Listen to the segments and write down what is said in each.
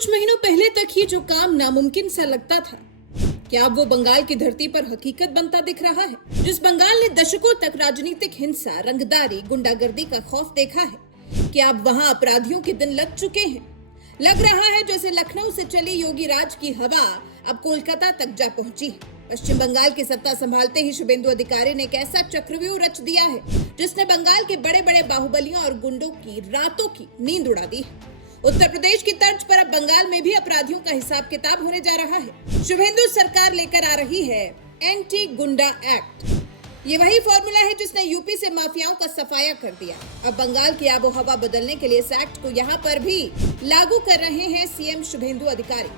कुछ महीनों पहले तक ही जो काम नामुमकिन सा लगता था, क्या अब वो बंगाल की धरती पर हकीकत बनता दिख रहा है। जिस बंगाल ने दशकों तक राजनीतिक हिंसा, रंगदारी, गुंडागर्दी का खौफ देखा है, क्या अब वहां अपराधियों के दिन लग चुके हैं। लग रहा है जैसे लखनऊ से चली योगी राज की हवा अब कोलकाता तक जा पहुंची है। पश्चिम बंगाल की सत्ता संभालते ही शुभेंदु अधिकारी ने एक ऐसा चक्रव्यूह रच दिया है जिसने बंगाल के बड़े बड़े बाहुबलियों और गुंडों की रातों की नींद उड़ा दी है। उत्तर प्रदेश की तर्ज पर अब बंगाल में भी अपराधियों का हिसाब किताब होने जा रहा है। शुभेंदु सरकार लेकर आ रही है एंटी गुंडा एक्ट। ये वही फॉर्मूला है जिसने यूपी से माफियाओं का सफाया कर दिया। अब बंगाल की आबो हवा बदलने के लिए इस एक्ट को यहाँ पर भी लागू कर रहे हैं सीएम शुभेंदु अधिकारी।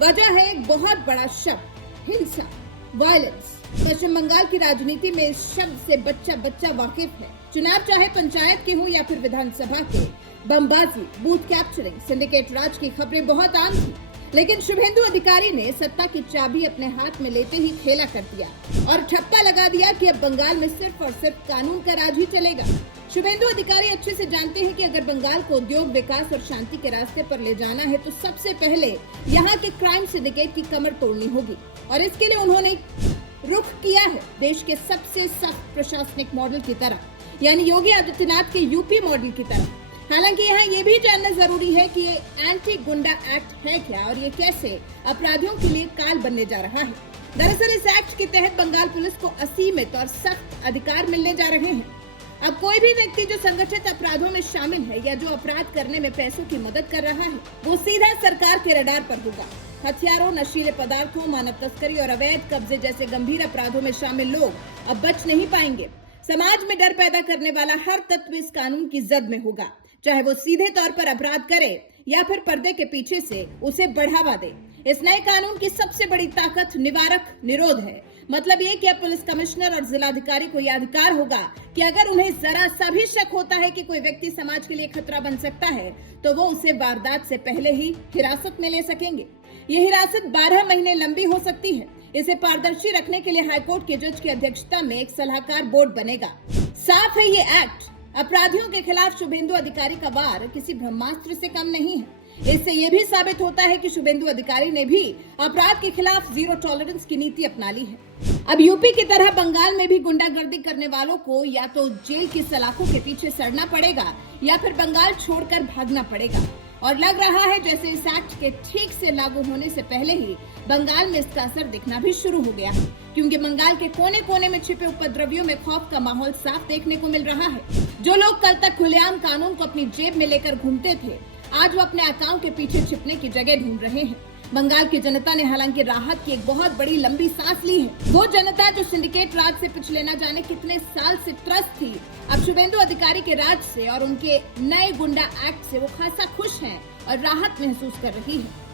वजह है एक बहुत बड़ा शब्द, हिंसा, वायलेंस। पश्चिम बंगाल की राजनीति में इस शब्द से बच्चा बच्चा वाकिफ है। चुनाव चाहे पंचायत के हो या फिर विधानसभा के, बमबाजी, बूथ कैप्चरिंग, सिंडिकेट राज की खबरें बहुत आम थी, लेकिन शुभेंदु अधिकारी ने सत्ता की चाबी अपने हाथ में लेते ही खेला कर दिया और ठप्पा लगा दिया कि अब बंगाल में सिर्फ और सिर्फ कानून का राज ही चलेगा। शुभेंदु अधिकारी अच्छे से जानते हैं कि अगर बंगाल को उद्योग, विकास और शांति के रास्ते पर ले जाना है तो सबसे पहले यहाँ के क्राइम सिंडिकेट की कमर तोड़नी होगी और इसके लिए उन्होंने रुख किया है देश के सबसे सख्त प्रशासनिक मॉडल की तरफ, यानी योगी आदित्यनाथ के यूपी मॉडल की तरफ। हालांकि यहाँ ये भी जानना जरूरी है कि ये एंटी गुंडा एक्ट है क्या और ये कैसे अपराधियों के लिए काल बनने जा रहा है। दरअसल इस एक्ट के तहत बंगाल पुलिस को असीमित और सख्त अधिकार मिलने जा रहे हैं। अब कोई भी व्यक्ति जो संगठित अपराधों में शामिल है या जो अपराध करने में पैसों की मदद कर रहा है, वो सीधा सरकार के रडार पर होगा। हथियारों, नशीले पदार्थों, मानव तस्करी और अवैध कब्जे जैसे गंभीर अपराधों में शामिल लोग अब बच नहीं पाएंगे। समाज में डर पैदा करने वाला हर तत्व इस कानून की जद में होगा, चाहे वो सीधे तौर पर अपराध करे या फिर पर्दे के पीछे से उसे बढ़ावा दे। इस नए कानून की सबसे बड़ी ताकत निवारक निरोध है। मतलब ये कि अब पुलिस कमिश्नर और जिलाधिकारी को यह अधिकार होगा कि अगर उन्हें जरा सा भी शक होता है कि कोई व्यक्ति समाज के लिए खतरा बन सकता है तो वो उसे वारदात से पहले ही हिरासत में ले सकेंगे। ये हिरासत 12 महीने लंबी हो सकती है। इसे पारदर्शी रखने के लिए हाईकोर्ट के जज की अध्यक्षता में एक सलाहकार बोर्ड बनेगा। साफ है ये एक्ट अपराधियों के खिलाफ शुभेंदु अधिकारी का वार किसी ब्रह्मास्त्र से कम नहीं है। इससे यह भी साबित होता है कि शुभेंदु अधिकारी ने भी अपराध के खिलाफ जीरो टॉलरेंस की नीति अपना ली है। अब यूपी की तरह बंगाल में भी गुंडागर्दी करने वालों को या तो जेल की सलाखों के पीछे सड़ना पड़ेगा या फिर बंगाल छोड़कर भागना पड़ेगा। और लग रहा है जैसे इस एक्ट के ठीक से लागू होने से पहले ही बंगाल में इसका असर दिखना भी शुरू हो गया है, क्योंकि बंगाल के कोने कोने में छिपे उपद्रवियों में खौफ का माहौल साफ देखने को मिल रहा है। जो लोग कल तक खुलेआम कानून को अपनी जेब में लेकर घूमते थे, आज वो अपने आकाओं के पीछे छिपने की जगह ढूंढ रहे हैं। बंगाल की जनता ने हालांकि राहत की एक बहुत बड़ी लंबी सांस ली है। वो जनता जो सिंडिकेट राज से पिछले न जाने कितने साल से त्रस्त थी, अब शुभेंदु अधिकारी के राज से और उनके नए गुंडा एक्ट से वो खासा खुश हैं और राहत महसूस कर रही है।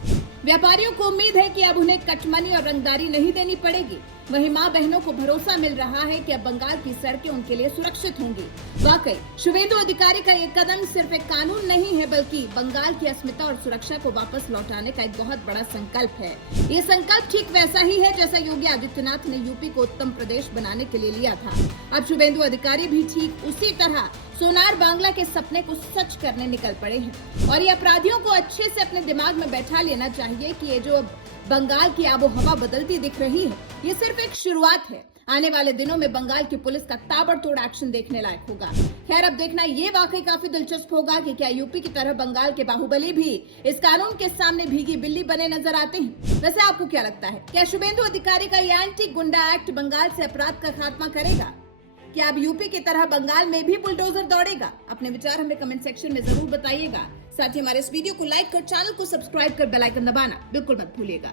व्यापारियों को उम्मीद है कि अब उन्हें कटमनी और रंगदारी नहीं देनी पड़ेगी। वहीं मां बहनों को भरोसा मिल रहा है कि अब बंगाल की सड़कें उनके लिए सुरक्षित होंगी। वाकई शुभेंदु अधिकारी का ये कदम सिर्फ एक कानून नहीं है, बल्कि बंगाल की अस्मिता और सुरक्षा को वापस लौटाने का एक बहुत बड़ा संकल्प है। ये संकल्प ठीक वैसा ही है जैसा योगी आदित्यनाथ ने यूपी को उत्तम प्रदेश बनाने के लिए लिया था। अब शुभेंदु अधिकारी भी ठीक उसी तरह सोनार बांग्ला के सपने को सच करने निकल पड़े हैं। और ये अपराधियों को अच्छे से अपने दिमाग में बैठा लेना चाहिए कि ये जो बंगाल की आबो हवा बदलती दिख रही है, ये सिर्फ एक शुरुआत है। आने वाले दिनों में बंगाल की पुलिस का ताबड़तोड़ एक्शन देखने लायक होगा। खैर, अब देखना ये वाकई काफी दिलचस्प होगा कि क्या यूपी की तरह बंगाल के बाहुबली भी इस कानून के सामने भीगी बिल्ली बने नजर आते हैं। वैसे आपको क्या लगता है, क्या शुभेंदु अधिकारी का ये एंटी गुंडा एक्ट बंगाल से अपराध का खात्मा करेगा? क्या अब यूपी की तरह बंगाल में भी बुलडोजर दौड़ेगा? अपने विचार हमें कमेंट सेक्शन में जरूर बताइएगा। साथ ही हमारे इस वीडियो को लाइक कर चैनल को सब्सक्राइब कर बेल आइकन दबाना बिल्कुल मत भूलिएगा।